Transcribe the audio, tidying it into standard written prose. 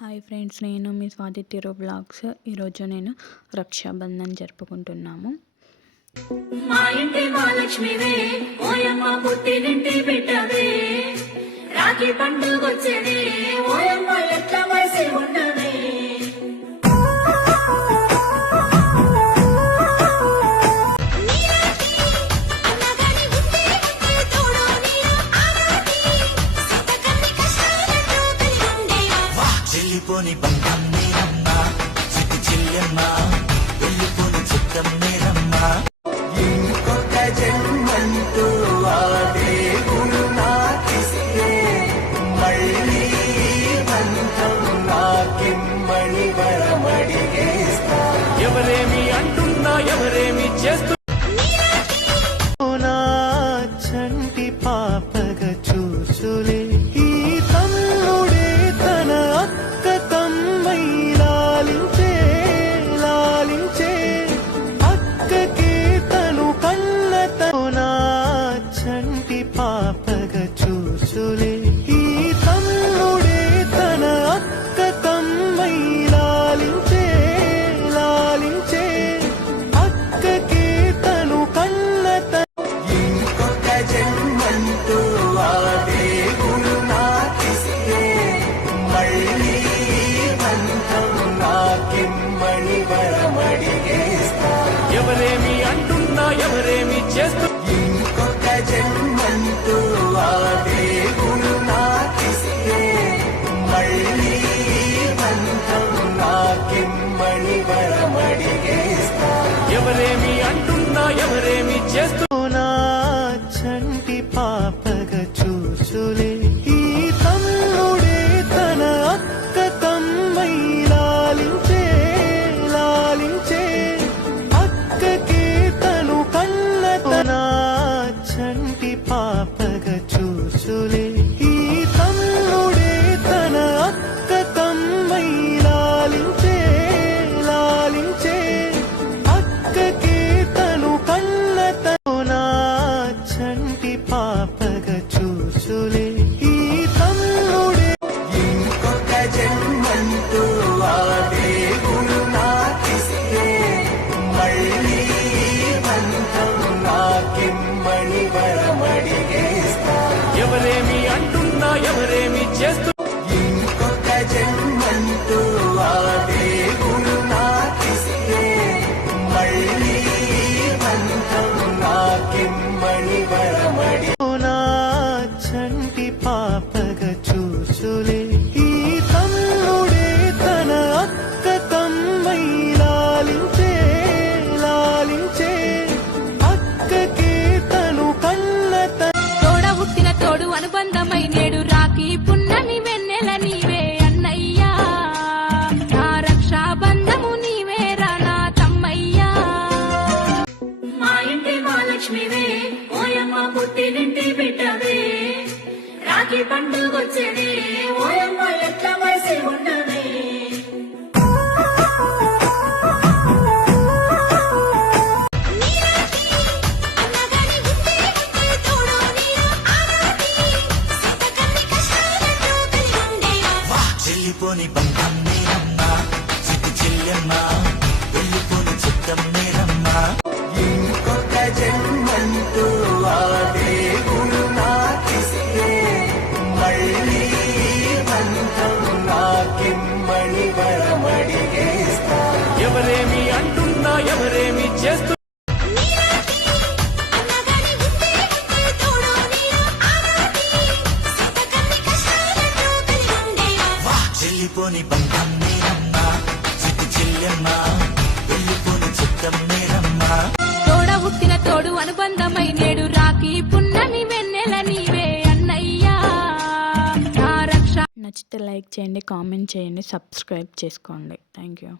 Hi friends, నేను మీ స్వాతి తిరు blogs. ఈరోజు నేను రక్షాబంధన్ జరుపుకుంటున్నాము. మా ఇంటి మహాలక్ష్మివే ఓయమ్మ పుట్టినింటి బిడ్డవే, రాఖీ పండుగొచ్చేది ఓయమ్మ ఎట్లా వయసి ఉండవే. వెళ్ళిపోని బంధం నేరమ్మా, చిట్టి చెల్లెమ్మా, వెళ్ళిపోని చిత్తం నేరమ్మా. ఇంకొక జన్మంటూ ఆడే గురు నాకిస్తే మళ్ళీ బంధం నాకిమ్మని వరమడిగేస్తా. ఎవరేమి అంటున్నా, ఎవరేమి చేస్తూ నా చంటి పాపగా చూసులే పాపగా చూసులే ఈ తమ్ముడే తన అక్క తమ్మై లాలించే లాలించే అక్కకే తను కన్న ఇంకొక జన్మంటూ ఆడే గురు నాకిస్తే మళ్ళీ బంధం నాకిమ్మని వరమడిగేస్తా. ఎవరేమి అంటున్నా, ఎవరేమి చేస్తూ ఇంకొక జన్మంటూ ఆడే గురు నాకిస్తే మళ్ళీ బంధం నాకిమ్మని వరమడిగేస్తా. ఎవరేమి అంటున్నా, ఎవరేమి చేస్తూ నా చంటి పాపగా చూసులే ఈ తమ్ముడే తన అక్క తమ్మై లాలించే లాలించే అక్కకే తను కన్న తన చంటి పాపగా చూసులే ఈ తమ్ముడే తన అక్క తమ్మై లాలించే లాలించే అక్కకే తను కన్న నా చంటి పాపగా చూసులే ఈ తమ్ముడే ఇంకొక జన్మంటూ ఆడే గురు నాకిస్తే మళ్ళీ బంధం నాకిమ్మని వరమడిగేస్తా. ఎవరేమి అంటున్నా, ఎవరేమి చేస్తూ ఇంకొక జన్మంటూ ఆడే గురు నాకిస్తే మళ్ళీ బంధం నాకిమ్మని వరమడి నా చంటి పాపగా చూసులే ఈ తమ్ముడే తన అక్క తమ్మై లాలించే లాలించే అక్కకే తను కన్న తోడ పుట్టిన తోడు అనుబంధమై నేడు రాఖీ పున్నమి వెన్నెల నీవే అన్నయ్యా, నా రక్షాబంధము నీవేరా నా తమ్మయ్యా. మా ఇంటి మహాలక్ష్మివే ఓయమ్మ పుట్టినింటి బిడ్డవే, రాఖీ పండుగొచ్చేది ఓయమ్మ ఎట్లా వయసి ఉండవే. వెళ్ళిపోని బంధం నేరమ్మా, చిట్టి చెల్లెమ్మా, వెళ్ళిపోని చిత్తం నేరమ్మా. ఇంకొక జన్మంటూ ఆడే గురు నాకిస్తే మళ్ళీ బంధం నాకిమ్మని వరమడిగేస్తా. ఎవరేమి అంటున్నా, ఎవరేమి చేస్తూ వెళ్ళిపోని బంధం నేరమ్మా, చిట్టి చెల్లెమ్మా, వెళ్ళిపోని చిత్తం నేరమ్మా. తోడ పుట్టిన తోడు అనుబంధమై నేడు రాఖీ పున్నమి వెన్నెల నీవే అన్నయ్యా, నా రక్ష. నచ్చితే లైక్ చేయండి, కామెంట్ చేయండి, సబ్స్క్రైబ్ చేసుకోండి. Thank you.